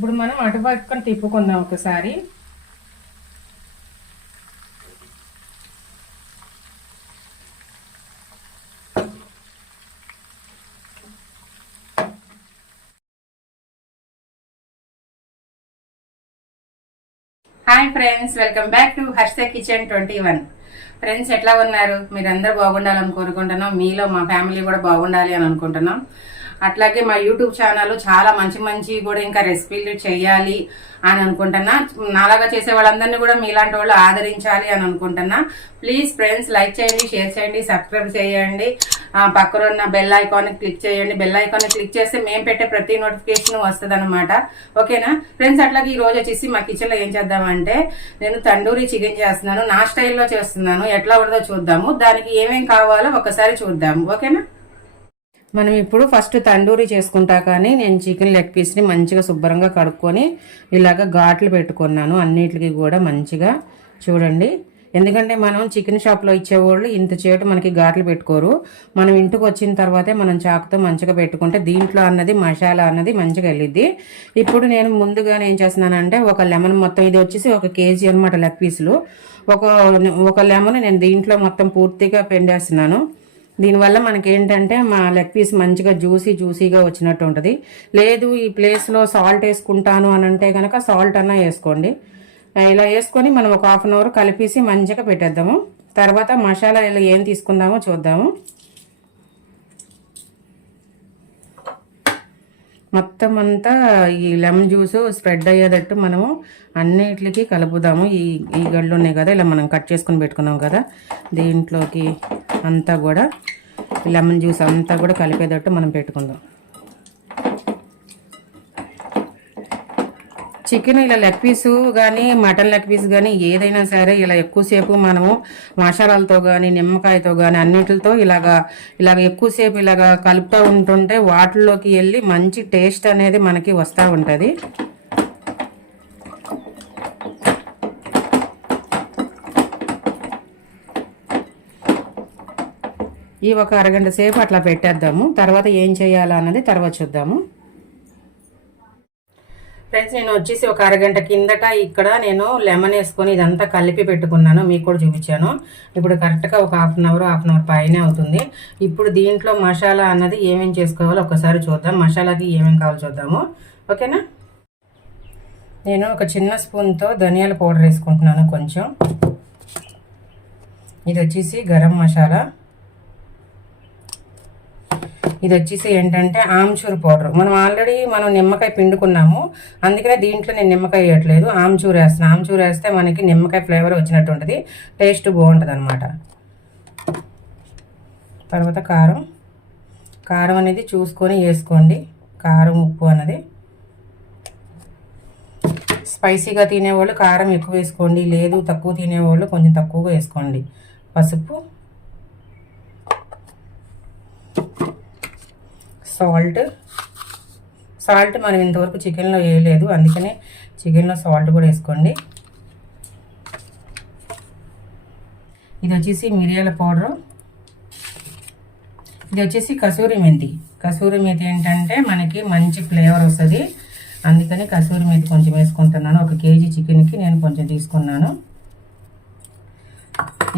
ఇప్పుడు మనం అటుపక్కన తిప్పుకుందాం ఒకసారి. Hi friends, welcome back to Harsha kitchen 21. Friends, ఎట్లా ఉన్నారు? మీరందరూ బాగుండాలని కోరుకుంటున్నాం. మీలో మా ఫ్యామిలీ కూడా బాగుండాలి అని అనుకుంటున్నాం. అట్లాగే మా యూట్యూబ్ ఛానల్ చాలా మంచి మంచి కూడా ఇంకా రెసిపీలు చేయాలి అని అనుకుంటున్నా. నాలాగా చేసే వాళ్ళందరినీ కూడా మీలాంటి వాళ్ళు ఆదరించాలి అని అనుకుంటున్నా. ప్లీజ్ ఫ్రెండ్స్, లైక్ చేయండి, షేర్ చేయండి, సబ్స్క్రైబ్ చేయండి. పక్కన ఉన్న బెల్ ఐకాన్ క్లిక్ చేయండి. బెల్ ఐకాన్ క్లిక్ చేస్తే మేము పెట్టే ప్రతి నోటిఫికేషన్ వస్తుంది అనమాట. ఓకేనా ఫ్రెండ్స్? అట్లాగే ఈ రోజు వచ్చేసి మా కిచెన్ లో ఏం చేద్దామంటే, నేను తండూరి చికెన్ చేస్తున్నాను. నా స్టైల్లో చేస్తున్నాను. ఎట్లా ఉండదో చూద్దాము. దానికి ఏమేం కావాలో ఒకసారి చూద్దాము. ఓకేనా? మనం ఇప్పుడు ఫస్ట్ తండూరి చేసుకుంటా కానీ నేను చికెన్ లెగ్ పీస్ని మంచిగా శుభ్రంగా కడుక్కొని ఇలాగ ఘాట్లు పెట్టుకున్నాను. అన్నిటికీ కూడా మంచిగా చూడండి. ఎందుకంటే మనం చికెన్ షాప్లో ఇచ్చేవాళ్ళు ఇంత చేటు మనకి ఘాట్లు పెట్టుకోరు. మనం ఇంటికి వచ్చిన తర్వాతే మనం చాకుతో మంచిగా పెట్టుకుంటే దీంట్లో అన్నది మసాలా అన్నది మంచిగా వెళ్ళిద్ది. ఇప్పుడు నేను ముందుగానే ఏం చేస్తున్నానంటే, ఒక లెమన్ మొత్తం, ఇది వచ్చేసి 1 కేజీ అనమాట లెగ్ పీసులు. ఒక లెమన్ నేను దీంట్లో మొత్తం పూర్తిగా పిండేస్తున్నాను. దీనివల్ల మనకి ఏంటంటే మా లెగ్ పీస్ మంచిగా జ్యూసీగా వచ్చినట్టు ఉంటుంది. లేదు ఈ ప్లేస్లో సాల్ట్ వేసుకుంటాను అని అంటే కనుక సాల్ట్ అన్నా వేసుకోండి. ఇలా వేసుకొని మనం ఒక హాఫ్ అన్ అవర్ కలిపేసి మంచిగా పెట్టేద్దాము. తర్వాత మసాలా ఇలా ఏం తీసుకుందామో చూద్దాము. మొత్తం అంతా ఈ లెమన్ జ్యూస్ స్ప్రెడ్ అయ్యేటట్టు మనము అన్నిటికి కలుపుదాము. ఈ గళ్ళు ఉన్నాయి కదా, ఇలా మనం కట్ చేసుకుని పెట్టుకున్నాం కదా, దీంట్లోకి అంతా కూడా లెమన్ జ్యూస్ అంతా కూడా కలిపేటట్టు మనం పెట్టుకుందాం. చికెన్ ఇలా లెగ్ పీసు కానీ మటన్ లెగ్ పీస్ కానీ ఏదైనా సరే ఇలా ఎక్కువసేపు మనము మసాలాలతో కానీ నిమ్మకాయతో కానీ అన్నిటితో ఇలాగ ఎక్కువసేపు ఇలాగ కలుపుతూ ఉంటుంటే వాటిల్లోకి వెళ్ళి మంచి టేస్ట్ అనేది మనకి వస్తూ ఉంటుంది. ఈ ఒక అరగంట సేపు అట్లా పెట్టేద్దాము. తర్వాత ఏం చేయాలా అన్నది తర్వాత చూద్దాము. ఫ్రెండ్స్, నేను వచ్చేసి ఒక అరగంట కిందట ఇక్కడ నేను లెమన్ వేసుకొని ఇదంతా కలిపి పెట్టుకున్నాను. మీకు కూడా చూపించాను. ఇప్పుడు కరెక్ట్గా ఒక హాఫ్ అన్ అవర్ పైనే అవుతుంది. ఇప్పుడు దీంట్లో మసాలా అన్నది ఏమేమి చేసుకోవాలో ఒకసారి చూద్దాం. మసాలాకి ఏమేమి కావాలో చూద్దాము. ఓకేనా? నేను ఒక చిన్న స్పూన్తో ధనియాల పౌడర్ వేసుకుంటున్నాను కొంచెం. ఇది వచ్చేసి గరం మసాలా. ఇది వచ్చేసి ఏంటంటే ఆమ్చూర్ పౌడర్. ఆల్రెడీ మనం నిమ్మకాయ పిండుకున్నాము, అందుకనే దీంట్లో నేను నిమ్మకాయ వేయట్లేదు, ఆమ్చూర్ వేస్తాను. ఆమ్చూర్ వేస్తే మనకి నిమ్మకాయ ఫ్లేవర్ వచ్చినట్టు ఉంటుంది, టేస్ట్ బాగుంటుంది అనమాట. తర్వాత కారం అనేది చూసుకొని వేసుకోండి. కారం ఉప్పు అన్నది స్పైసీగా తినేవాళ్ళు కారం ఎక్కువ వేసుకోండి, లేదు తక్కువ తినేవాళ్ళు కొంచెం తక్కువగా వేసుకోండి. పసుపు, సాల్ట్ మనం ఇంతవరకు చికెన్లో వేయలేదు, అందుకనే చికెన్లో సాల్ట్ కూడా వేసుకోండి. ఇది వచ్చేసి మిరియాల పౌడరు. ఇది వచ్చేసి కసూరి మెంతి. కసూరి మెంతి ఏంటంటే మనకి మంచి ఫ్లేవర్ వస్తుంది, అందుకని కసూరి మెంతి కొంచెం వేసుకుంటున్నాను. 1 కేజీ చికెన్కి నేను కొంచెం తీసుకున్నాను.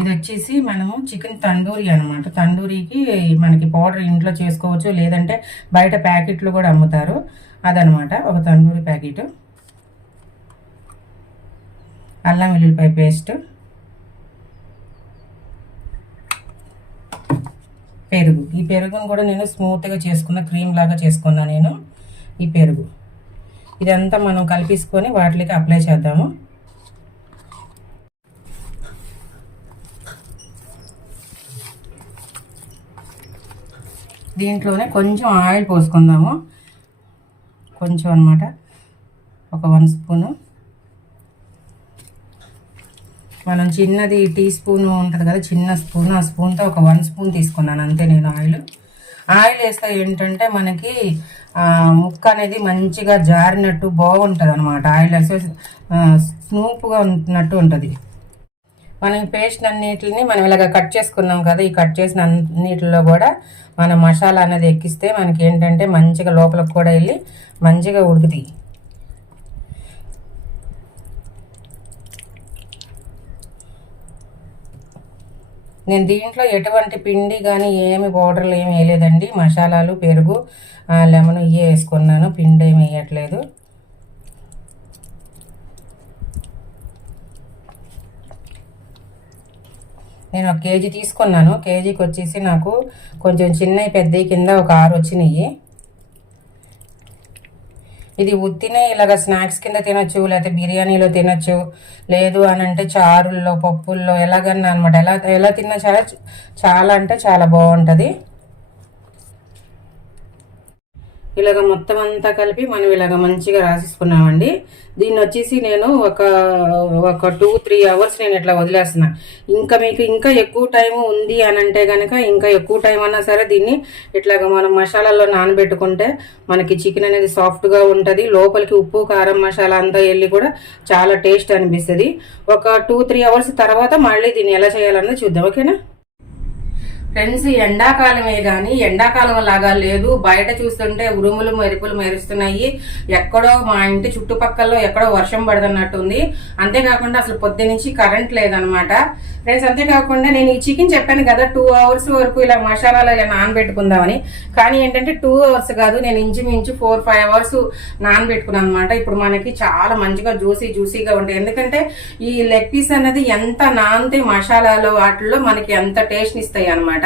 ఇది వచ్చేసి మనము చికెన్ తండూరి అనమాట. తండూరికి మనకి పౌడర్ ఇంట్లో చేసుకోవచ్చు, లేదంటే బయట ప్యాకెట్లు కూడా అమ్ముతారు, అదనమాట. ఒక తండూరి ప్యాకెట్. అల్లం వెల్లుల్లిపాయ పేస్ట్, పెరుగు. ఈ పెరుగును కూడా నేను స్మూత్గా చేసుకున్న, క్రీమ్ లాగా చేసుకున్నా నేను ఈ పెరుగు. ఇదంతా మనం కలిపేసుకొని వాటికి అప్లై చేద్దాము. దీంట్లోనే కొంచెం ఆయిల్ పోసుకుందాము, కొంచెం అనమాట, ఒక 1 స్పూను. మనం చిన్నది టీ స్పూన్ ఉంటుంది కదా, చిన్న స్పూన్, ఆ స్పూన్తో ఒక 1 స్పూన్ తీసుకున్నాను అంతే నేను. ఆయిల్ వేస్తే ఏంటంటే మనకి ముక్క అనేది మంచిగా జారినట్టు బాగుంటుంది అనమాట. ఆయిల్ వేస్తే స్మూత్గా ఉన్నట్టు ఉంటుంది. మనం పేస్ట్ అన్నిటిని మనం ఇలాగ కట్ చేసుకున్నాం కదా, ఈ కట్ చేసిన అన్నిటిలో కూడా మనం మసాలా అనేది ఎక్కిస్తే మనకి ఏంటంటే మంచిగా లోపలికి కూడా వెళ్ళి మంచిగా ఉడుకుతాయి. నేను దీంట్లో ఎటువంటి పిండి కానీ ఏమి పౌడర్లు ఏమి వేయలేదండి. మసాలాలు, పెరుగు, లెమన్ ఇవే వేసుకున్నాను, పిండి ఏమి వేయట్లేదు. నేను 1 కేజీ తీసుకున్నాను. కేజీకి వచ్చేసి నాకు కొంచెం చిన్నవి పెద్దవి కింద ఒక 6 వచ్చినాయి. ఇది ఉత్తినే ఇలాగ స్నాక్స్ కింద తినొచ్చు, లేకపోతే బిర్యానీలో తినొచ్చు, లేదు అని అంటే చారుల్లో, పప్పుల్లో ఎలాగన్నా అనమాట. ఎలా తిన్నా చాలా అంటే చాలా బాగుంటుంది. ఇలాగ మొత్తం అంతా కలిపి మనం ఇలాగ మంచిగా రాసేసుకున్నామండి. దీన్ని వచ్చేసి నేను ఒక 2-3 అవర్స్ నేను ఇట్లా వదిలేస్తున్నా. ఇంకా మీకు ఇంకా ఎక్కువ టైం ఉంది అని అంటే కనుక ఇంకా ఎక్కువ టైం అన్నా సరే దీన్ని ఇట్లాగ మనం మసాలాల్లో నానబెట్టుకుంటే మనకి చికెన్ అనేది సాఫ్ట్గా ఉంటుంది. లోపలికి ఉప్పు, కారం, మసాలా అంతా వెళ్ళి కూడా చాలా టేస్ట్ అనిపిస్తుంది. ఒక 2-3 అవర్స్ తర్వాత మళ్ళీ దీన్ని ఎలా చేయాలన్నది చూద్దాం, ఓకేనా ఫ్రెండ్స్. ఎండాకాలమే కానీ ఎండాకాలం లాగా లేదు. బయట చూస్తుంటే ఉరుములు మెరుపులు మెరుస్తున్నాయి. ఎక్కడో మా ఇంటి చుట్టుపక్కల ఎక్కడో వర్షం పడుతున్నట్టుంది. అంతేకాకుండా అసలు పొద్దు నుంచి కరెంట్ లేదనమాట ఫ్రెండ్స్. అంతేకాకుండా నేను ఈ చికెన్ చెప్పాను కదా 2 అవర్స్ వరకు ఇలా మసాలాలు ఇలా నానబెట్టుకుందామని. కానీ ఏంటంటే 2 అవర్స్ కాదు, నేను ఇంచుమించు 4-5 అవర్స్ నానబెట్టుకున్నాను అనమాట. ఇప్పుడు మనకి చాలా మంచిగా జ్యూసీగా ఉంటాయి. ఎందుకంటే ఈ లెగ్ పీస్ అనేది ఎంత నానితే మసాలాలో వాటిల్లో మనకి ఎంత టేస్ట్ ఇస్తాయి అనమాట.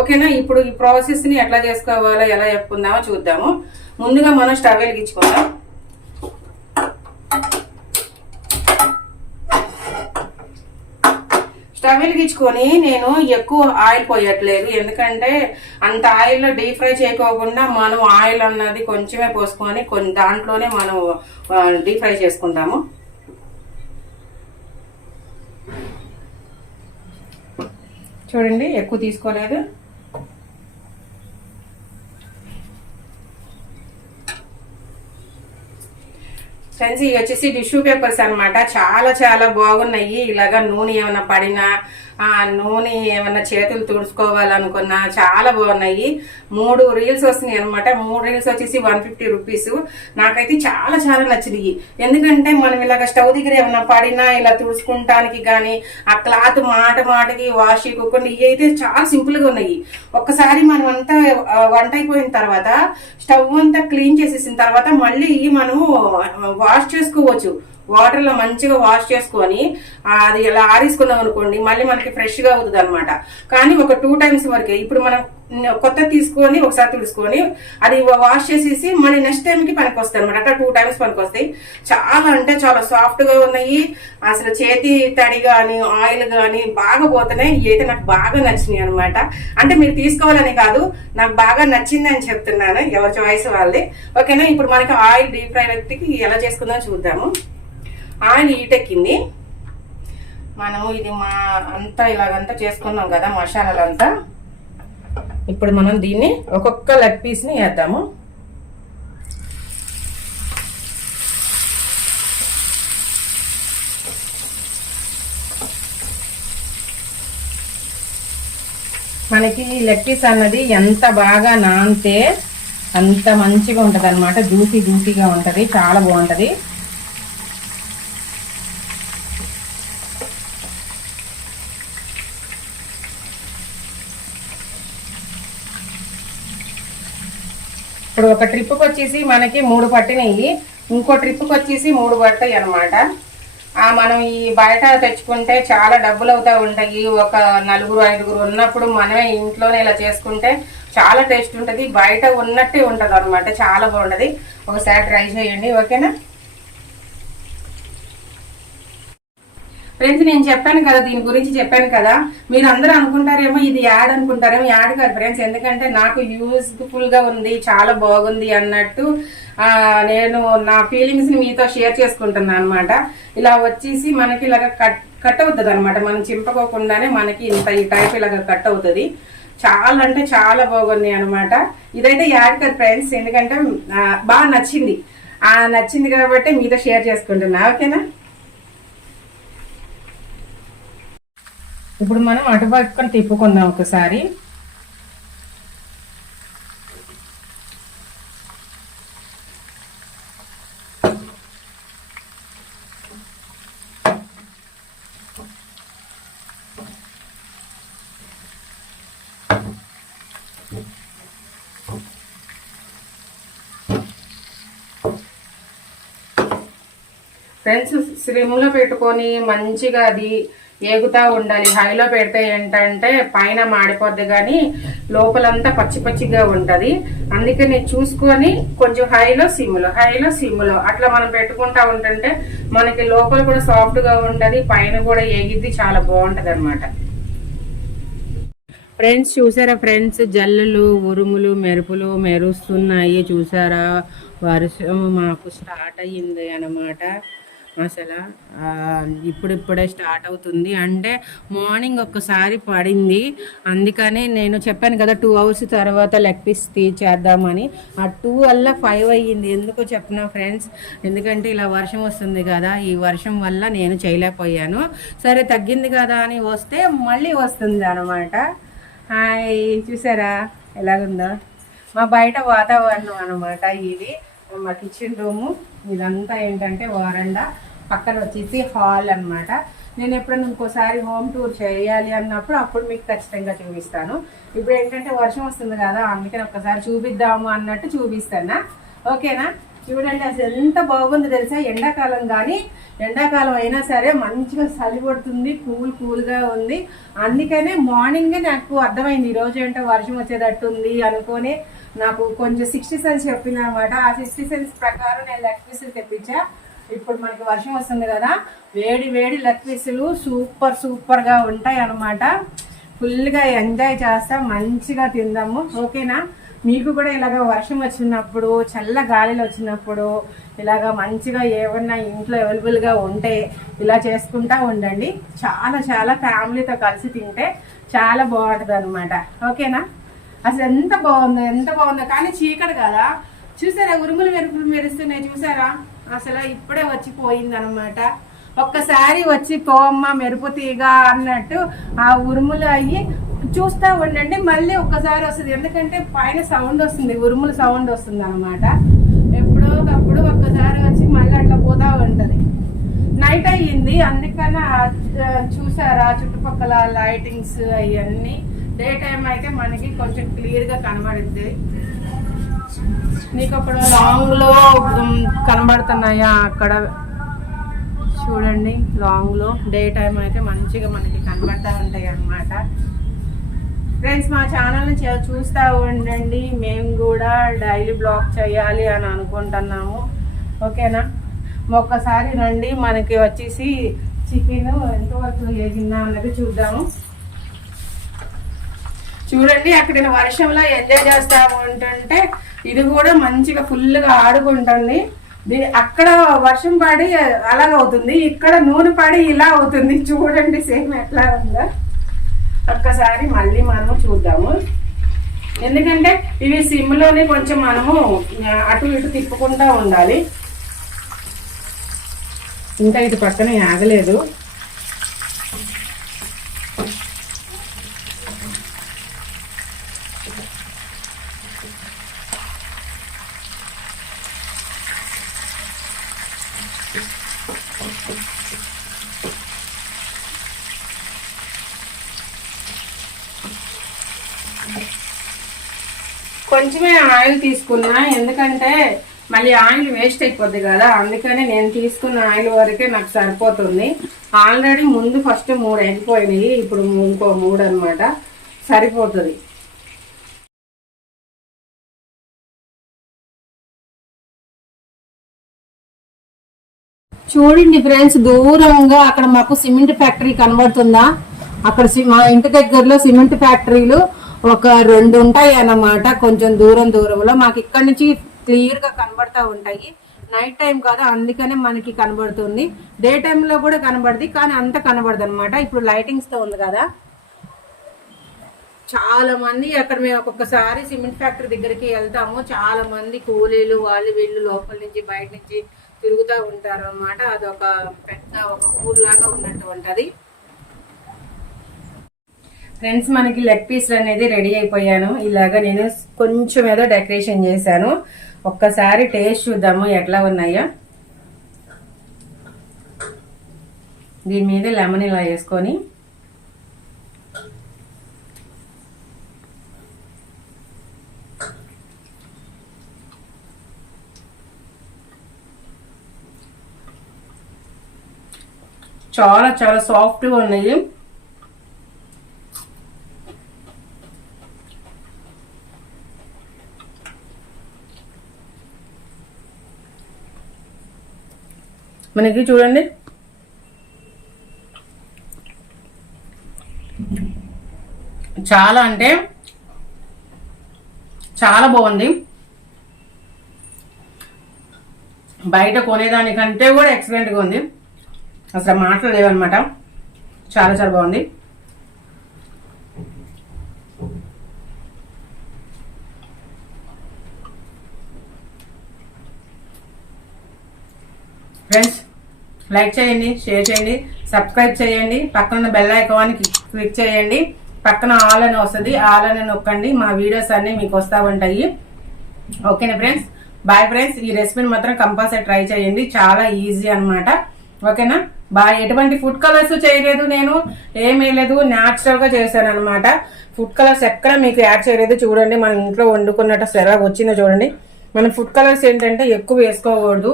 ఓకేనా. ఇప్పుడు ఈ ప్రాసెస్ ని ఎట్లా చేసుకోవాలో ఎలా చెప్పుకుందామో చూద్దాము. ముందుగా మనం స్టవ్ వెలిగించుకుందాం. స్టవ్ వెలిగించుకొని నేను ఎక్కువ ఆయిల్ పోయట్లేదు. ఎందుకంటే అంత ఆయిల్ డీప్ ఫ్రై చేయకోకుండా మనం ఆయిల్ అన్నది కొంచెమే పోసుకొని దాంట్లోనే మనం డీప్ ఫ్రై చేసుకుంటాము. చూడండి, ఎక్కువ తీసుకోలేదు. ఫ్రెండ్స్, ఇవి వచ్చేసి టిష్యూ పేపర్స్ అనమాట. చాలా చాలా బాగున్నాయి. ఇలాగా నూనె ఏమైనా పడినా నూనె ఏమన్నా చేతులు తుడుచుకోవాలనుకున్నా చాలా బాగున్నాయి. 3 రీల్స్ వస్తున్నాయి అనమాట. 3 రీల్స్ వచ్చేసి 150 రూపీస్. నాకైతే చాలా చాలా నచ్చినాయి. ఎందుకంటే మనం ఇలాగ స్టవ్ దగ్గర ఏమన్నా పడినా ఇలా తుడుచుకుంటానికి కానీ ఆ క్లాత్ మాటకి వాష్ చేయకుండా ఇవి అయితే చాలా సింపుల్ గా ఉన్నాయి. ఒక్కసారి మనం అంతా వంట అయిపోయిన తర్వాత స్టవ్ అంతా క్లీన్ చేసేసిన తర్వాత మళ్ళీ మనం వాష్ చేసుకోవచ్చు. వాటర్ లో మంచిగా వాష్ చేసుకొని అది ఇలా ఆరేసుకున్నాం అనుకోండి, మళ్ళీ మనకి ఫ్రెష్ గా అవుతుంది అనమాట. కానీ ఒక 2 టైమ్స్ వరకే. ఇప్పుడు మనం కొత్త తీసుకొని ఒకసారి తుడుచుకొని అది వాష్ చేసేసి మళ్ళీ నెక్స్ట్ టైం కి పనికి వస్తాయి అనమాట. అట్లా 2 టైమ్స్ పనికి వస్తాయి. చాలా అంటే చాలా సాఫ్ట్ గా ఉన్నాయి. అసలు చేతి తడి గాని ఆయిల్ గాని బాగా పోతున్నాయి. అయితే నాకు బాగా నచ్చినాయి అనమాట. అంటే మీరు తీసుకోవాలని కాదు, నాకు బాగా నచ్చింది అని చెప్తున్నాను. ఎవరి చాయిస్ వాళ్ళది, ఓకేనా. ఇప్పుడు మనకి ఆయిల్ డీప్ ఫ్రై వ్యక్తికి ఎలా చేసుకుందాం చూద్దాము. ఆయిల్ హీటెక్కింది. మనము ఇది అంతా ఇలాగంతా చేసుకున్నాం కదా మసాలాలంతా. ఇప్పుడు మనం దీన్ని ఒక్కొక్క లెగ్ పీస్ ని వేద్దాము. మనకి లెగ్ పీస్ అన్నది ఎంత బాగా నానితే అంత మంచిగా ఉంటది అనమాట. జ్యూసీగా ఉంటది, చాలా బాగుంటది. ఇప్పుడు ఒక ట్రిప్కి వచ్చేసి మనకి 3 పట్టినవి, ఇంకో ట్రిప్కి వచ్చేసి 3 పడతాయి అనమాట. మనం ఈ బయట తెచ్చుకుంటే చాలా డబ్బులు అవుతా ఉంటాయి. ఒక 4-5 ఉన్నప్పుడు మనమే ఇంట్లోనే ఇలా చేసుకుంటే చాలా టేస్ట్ ఉంటుంది. బయట ఉన్నట్టే ఉంటుంది అనమాట. చాలా బాగుంటుంది. ఒకసారి ట్రై చేయండి, ఓకేనా ఫ్రెండ్స్. నేను చెప్పాను కదా, దీని గురించి చెప్పాను కదా, మీరు అందరూ అనుకుంటారేమో ఇది యాడ్ అనుకుంటారేమో. యాడ్ కాదు ఫ్రెండ్స్. ఎందుకంటే నాకు యూజ్ఫుల్ గా ఉంది, చాలా బాగుంది అన్నట్టు నేను నా ఫీలింగ్స్ ని మీతో షేర్ చేసుకుంటున్నాను అనమాట. ఇలా వచ్చేసి మనకి ఇలాగ కట్ అవుతుంది అనమాట. మనం చింపకోకుండానే మనకి ఇంత ఈ టైప్ ఇలాగ కట్ అవుతుంది. చాలా అంటే చాలా బాగుంది అనమాట. ఇదైతే యాడ్ కాదు ఫ్రెండ్స్, ఎందుకంటే బాగా నచ్చింది కాబట్టి మీతో షేర్ చేసుకుంటున్నా, ఓకేనా. ఇప్పుడు మనం అటుపక్కన తిప్పుకుందాం ఒకసారి. ఫ్రెండ్స్ సిమ్లో పెట్టుకొని మంచిగా అది ఏగుతా ఉండాలి. హైలో పెడితే ఏంటంటే పైన మాడిపోద్ది కానీ లోపలంతా పచ్చి పచ్చిగా ఉంటుంది. అందుకని చూసుకొని కొంచెం హైలో సిమ్లో అట్లా మనం పెట్టుకుంటా ఉంటుంటే మనకి లోపల కూడా సాఫ్ట్గా ఉంటుంది, పైన కూడా ఏగిద్ది, చాలా బాగుంటుంది అనమాట. ఫ్రెండ్స్ చూసారా ఫ్రెండ్స్, జల్లులు ఉరుములు మెరుపులు మెరుస్తున్నాయి చూసారా. వర్షం మాకు స్టార్ట్ అయ్యింది అన్నమాట. అసలు ఇప్పుడిప్పుడే స్టార్ట్ అవుతుంది. అంటే మార్నింగ్ ఒక్కసారి పడింది, అందుకనే నేను చెప్పాను కదా 2 hours తర్వాత లెగ్ పీస్ చేద్దామని. ఆ 2 వల్ల 5 అయ్యింది. ఎందుకో చెప్పిన ఫ్రెండ్స్, ఎందుకంటే ఇలా వర్షం వస్తుంది కదా, ఈ వర్షం వల్ల నేను చేయలేకపోయాను. సరే తగ్గింది కదా అని వస్తే మళ్ళీ వస్తుంది అనమాట. హాయ్, చూసారా ఎలాగుందో మా బయట వాతావరణం అనమాట. ఇది మా కిచెన్ రూము, ఇదంతా ఏంటంటే వరండా, పక్కన వచ్చేసి హాల్ అనమాట. నేను ఎప్పుడైనా ఇంకోసారి హోమ్ టూర్ చేయాలి అన్నప్పుడు అప్పుడు మీకు ఖచ్చితంగా చూపిస్తాను. ఇప్పుడు ఏంటంటే వర్షం వస్తుంది కదా, అందుకని ఒక్కసారి చూపిద్దాము అన్నట్టు చూపిస్తాను. ఓకేనా? చూడండి అసలు ఎంత బాగుంది తెలుసా. ఎండాకాలం కానీ ఎండాకాలం అయినా సరే మంచిగా చలి పడుతుంది, కూల్గా ఉంది. అందుకనే మార్నింగే నాకు అర్థమైంది ఈరోజు ఏంటో వర్షం వచ్చేటట్టు ఉంది అనుకొని నాకు కొంచెం 60 cents చెప్పింది అనమాట. ఆ 60 cents ప్రకారం నేను లెగ్ పీసులు తెప్పించా. ఇప్పుడు మనకి వర్షం వస్తుంది కదా, వేడి వేడి లెగ్ పీసులు సూపర్గా ఉంటాయి అనమాట. ఫుల్గా ఎంజాయ్ చేస్తా, మంచిగా తిందాము. ఓకేనా? మీకు కూడా ఇలాగ వర్షం వచ్చినప్పుడు, చల్ల గాలిలో వచ్చినప్పుడు ఇలాగ మంచిగా ఏమన్నా ఇంట్లో అవైలబుల్గా ఉంటే ఇలా చేసుకుంటా ఉండండి. చాలా ఫ్యామిలీతో కలిసి తింటే చాలా బాగుంటుంది అనమాట. ఓకేనా? అసలు ఎంత బాగుందో కానీ చీకటి కదా. చూసారా ఉరుములు మెరుపులు మెరుస్తున్నాయి చూసారా. అసలు ఇప్పుడే వచ్చిపోయింది అనమాట. ఒక్కసారి వచ్చి పోమ్మ మెరుపు తీగ అన్నట్టు ఆ ఉరుములు అయ్యి చూస్తూ ఉండండి. మళ్ళీ ఒక్కసారి వస్తుంది, ఎందుకంటే పైన సౌండ్ వస్తుంది, ఉరుముల సౌండ్ వస్తుంది అనమాట. ఎప్పుడో ఒకప్పుడు ఒక్కసారి వచ్చి మళ్ళీ అట్లా పోతా ఉంటుంది. నైట్ అయ్యింది, అందుకని చూసారా చుట్టుపక్కల లైటింగ్స్ అవన్నీ. డే టైం అయితే మనకి కొంచెం క్లియర్గా కనబడుద్ది. నీకు అక్కడ లాంగ్లో కనబడుతున్నాయా? అక్కడ చూడండి లాంగ్లో. డే టైం అయితే మంచిగా మనకి కనబడతా ఉంటాయి అన్నమాట. ఫ్రెండ్స్ మా ఛానల్ని చూస్తూ ఉండండి. మేము కూడా డైలీ బ్లాగ్ చేయాలి అని అనుకుంటున్నాము. ఓకేనా? ఒక్కసారి రండి. మనకి వచ్చేసి చికెన్ ఎంతవరకు వేసిందా అన్నది చూద్దాము. చూడండి అక్కడ వర్షంలో ఎంజాయ్ చేస్తా ఉంటుంటే ఇది కూడా మంచిగా ఫుల్గా ఆడుకుంటుంది. అక్కడ వర్షం పడి అలాగవుతుంది, ఇక్కడ నూనె పడి ఇలా అవుతుంది. చూడండి సేమ్ ఎట్లా ఉందో. ఒక్కసారి మళ్ళీ మనము చూద్దాము, ఎందుకంటే ఇవి సిమ్లోనే కొంచెం మనము అటు ఇటు తిప్పుకుంటూ ఉండాలి. ఇంకా ఇది పక్కన ఆగలేదు. కొంచెమే ఆయిల్ తీసుకున్నా, ఎందుకంటే మళ్ళీ ఆయిల్ వేస్ట్ అయిపోద్ది కదా, అందుకని నేను తీసుకున్న ఆయిల్ వరకే నాకు సరిపోతుంది. ఆల్రెడీ ముందు ఫస్ట్ 3 అయిపోయినాయి, ఇప్పుడు ఇంకో 3 అనమాట, సరిపోతుంది. చూడండి ఫ్రెండ్స్, దూరంగా అక్కడ మాకు సిమెంట్ ఫ్యాక్టరీ కనబడుతుందా? అక్కడ మా ఇంటి దగ్గరలో సిమెంట్ ఫ్యాక్టరీలు ఒక 2 ఉంటాయి అన్నమాట. కొంచెం దూరంలో మాకు ఇక్కడ నుంచి క్లియర్ గా కనబడతా ఉంటాయి. నైట్ టైం కదా, అందుకనే మనకి కనబడుతుంది. డే టైంలో కూడా కనబడుతుంది, కానీ అంత కనబడదు అనమాట. ఇప్పుడు లైటింగ్స్ తో ఉంది కదా. చాలా మంది అక్కడ మేము ఒక్కొక్కసారి సిమెంట్ ఫ్యాక్టరీ దగ్గరికి వెళ్తాము. చాలా మంది కూలీలు వాళ్ళు వీళ్ళు లోపల నుంచి బయట నుంచి తిరుగుతూ ఉంటారు అన్నమాట. అదొక పెద్ద ఒక ఊర్లాగా ఉన్నట్టు ఉంటది. ఫ్రెండ్స్ మనకి లెగ్ పీస్లు అనేది రెడీ అయిపోయాను. ఇలాగా నేను కొంచెం ఏదో డెకరేషన్ చేశాను. ఒక్కసారి టేస్ట్ చూద్దాము ఎట్లా ఉన్నాయో. దీని మీద లెమన్ ఇలా వేసుకొని చాలా చాలా సాఫ్ట్గా ఉన్నాయి. మనకి చూడండి చాలా అంటే చాలా బాగుంది. బయట కొనేదానికంటే కూడా ఎక్సలెంట్గా ఉంది. అసలు మాటలు లేవన్నమాట. చాలా చాలా బాగుంది. ఫ్రెండ్స్ లైక్ చేయండి, షేర్ చేయండి, సబ్స్క్రైబ్ చేయండి, పక్కన బెల్ ఐకాన్ క్లిక్ చేయండి, పక్కన ఆల్ అని వస్తుంది, ఆల్ అని నొక్కండి. మా వీడియోస్ అన్ని మీకు వస్తూ ఉంటాయి. ఓకేనా ఫ్రెండ్స్, బాయ్ ఫ్రెండ్స్. ఈ రెసిపీని మాత్రం కంపల్సరీ ట్రై చేయండి, చాలా ఈజీ అనమాట. ఓకేనా బాయ్. ఎటువంటి ఫుడ్ కలర్స్ చేయలేదు, నేను ఏమీ లేదు, న్యాచురల్ గా చేశాను అనమాట. ఫుడ్ కలర్స్ ఎక్కడ మీకు యాడ్ చేయలేదు. చూడండి మనం ఇంట్లో వండుకున్నట్టు సెరగా వచ్చిందో చూడండి. మనం ఫుడ్ కలర్స్ ఏంటంటే ఎక్కువ వేసుకోకూడదు,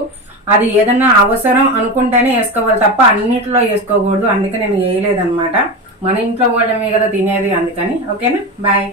అది ఏదన్నా అవసరం అనుకుంటేనే వేసుకోవాలి తప్ప అన్నిట్లో వేసుకోకూడదు. అందుకే నేను వేయలేదన్నమాట. మన ఇంట్లో వాళ్ళమే కదా తినేది, అందుకని. ఓకేనా బాయ్.